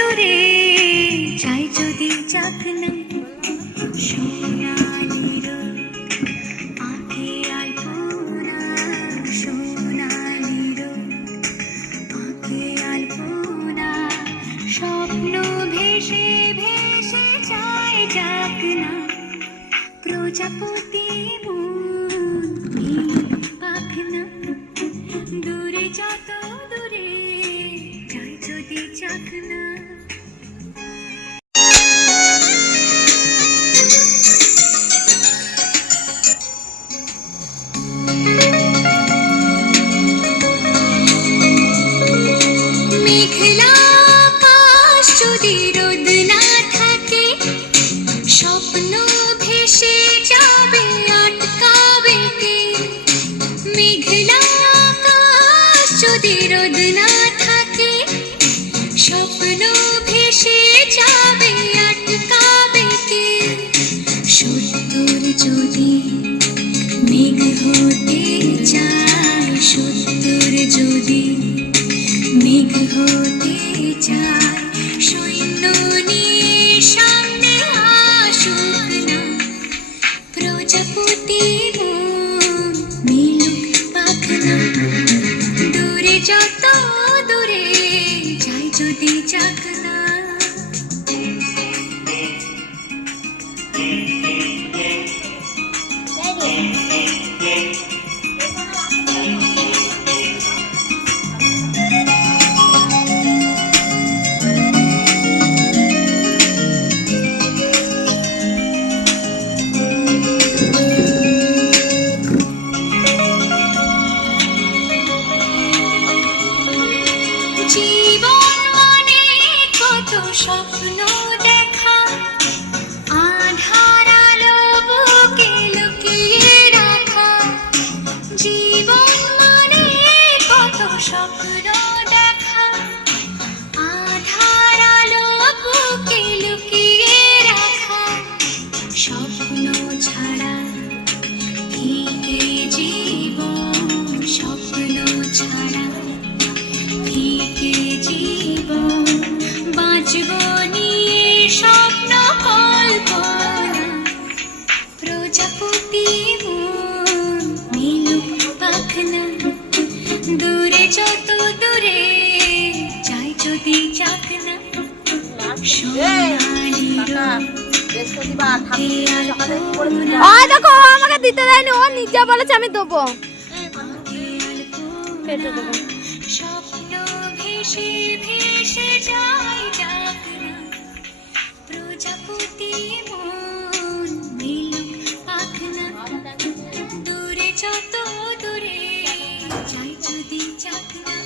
দূরে চাই যদি যাক না সোনালি রোদ আঁখে আলপনা সোনালি রোদ আঁখে আলপনা স্বপ্ন ভেসে ভেসে যায় যাক না প্রজাপতি মন পাখনা দূরে যত দূরে যাই যদি যাক না মেঘলা আকাশ যদি রোদ না থাকে স্বপ্ন ভেসে যাবে আটকাবে কে মেঘলা আকাশ যদি রোদ না থাকে স্বপ্ন ভেসে যাবে আটকাবে কে সত্তর যদি মেঘ হতে চায় সত্তর যদি মেঘ হতে চায় সৈন্য নিয়ে সামনে আসুক না প্রজাপতি মন মিলুক পাখনা দূরে যত দূরে যাই যদি যাক না জীবন মানে কত স্বপ্ন দেখা আধার আলো বুকে লুকিয়ে রাখা জীবন মানে কত স্বপ্ন দেখা আধার আলো বুকে লুকিয়ে রাখা স্বপ্ন ছাড়া ফিকে জীবন স্বপ্ন ছাড়া ফিকে জীবন বাঁচব নিয়ে স্বপ্ন কল্পনা প্রজাপতি মন মিলুক পাখনা দূরে যত দূরে যাই যদি যাক না সোনালি রোদ দেখো আমাকে দিতে দেয়নি ও নিজে বলেছে আমি দেবো কেটে দেবো স্বপ্ন ভেসে ভেসে যায় যাক না প্রজাপতি মন মিলুক পাখনা দূরে যত দূরে যাই যদি যাক না